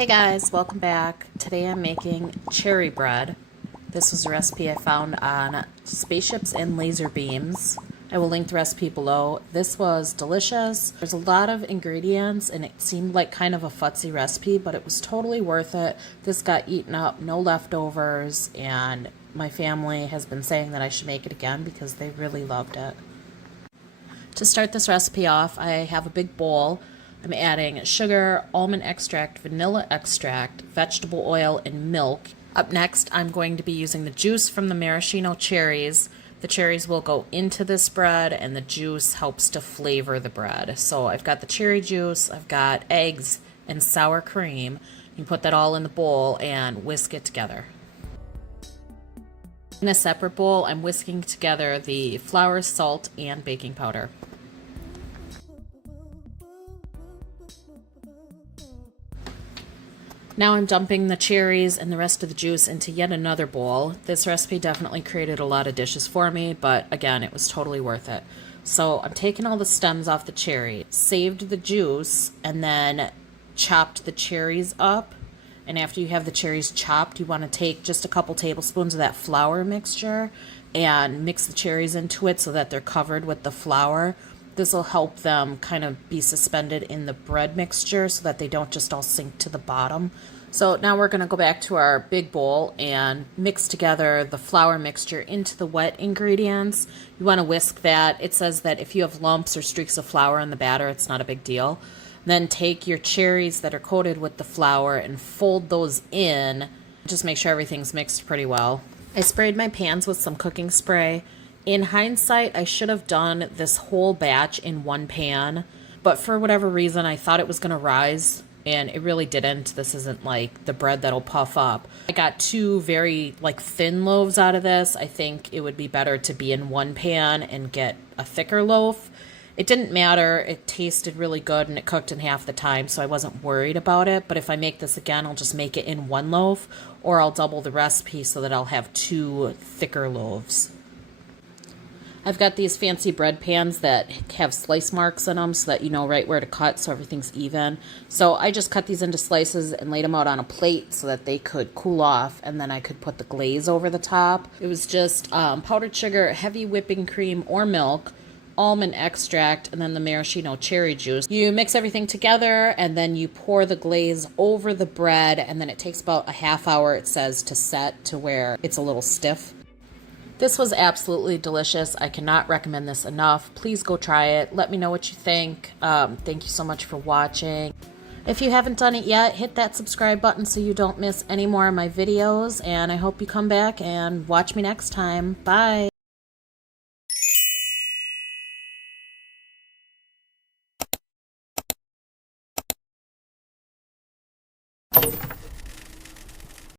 Hey guys, welcome back. Today I'm making cherry bread. This was a recipe I found on Spaceships and Laser Beams. I will link the recipe below. This was delicious. There's a lot of ingredients and it seemed like kind of a futzy recipe, but it was totally worth it. This got eaten up, no leftovers, and my family has been saying that I should make it again because they really loved it. To start this recipe off, I have a big bowl. I'm adding sugar, almond extract, vanilla extract, vegetable oil, and milk. Up next, I'm going to be using the juice from the maraschino cherries. The cherries will go into this bread, and the juice helps to flavor the bread. So I've got the cherry juice, I've got eggs, and sour cream. You put that all in the bowl and whisk it together. In a separate bowl, I'm whisking together the flour, salt, and baking powder. Now I'm dumping the cherries and the rest of the juice into yet another bowl. This recipe definitely created a lot of dishes for me, but again, it was totally worth it. So I'm taking all the stems off the cherry, saved the juice, and then chopped the cherries up. And after you have the cherries chopped, you want to take just a couple tablespoons of that flour mixture and mix the cherries into it so that they're covered with the flour. This will help them kind of be suspended in the bread mixture so that they don't just all sink to the bottom. So now we're going to go back to our big bowl and mix together the flour mixture into the wet ingredients. You want to whisk that. It says that if you have lumps or streaks of flour in the batter, it's not a big deal. Then take your cherries that are coated with the flour and fold those in. Just make sure everything's mixed pretty well. I sprayed my pans with some cooking spray. In hindsight, I should have done this whole batch in one pan, but for whatever reason, I thought it was going to rise, and it really didn't. This isn't like the bread that'll puff up. I got two very thin loaves out of this. I think it would be better to be in one pan and get a thicker loaf. It didn't matter. It tasted really good, and it cooked in half the time, so I wasn't worried about it. But if I make this again, I'll just make it in one loaf, or I'll double the recipe so that I'll have two thicker loaves. I've got these fancy bread pans that have slice marks in them so that you know right where to cut so everything's even. So I just cut these into slices and laid them out on a plate so that they could cool off, and then I could put the glaze over the top. It was just powdered sugar, heavy whipping cream or milk, almond extract, and then the maraschino cherry juice. You mix everything together and then you pour the glaze over the bread, and then it takes about a half hour, it says, to set to where it's a little stiff. This was absolutely delicious. I cannot recommend this enough. Please go try it. Let me know what you think. Thank you so much for watching. If you haven't done it yet, hit that subscribe button so you don't miss any more of my videos, and I hope you come back and watch me next time. Bye.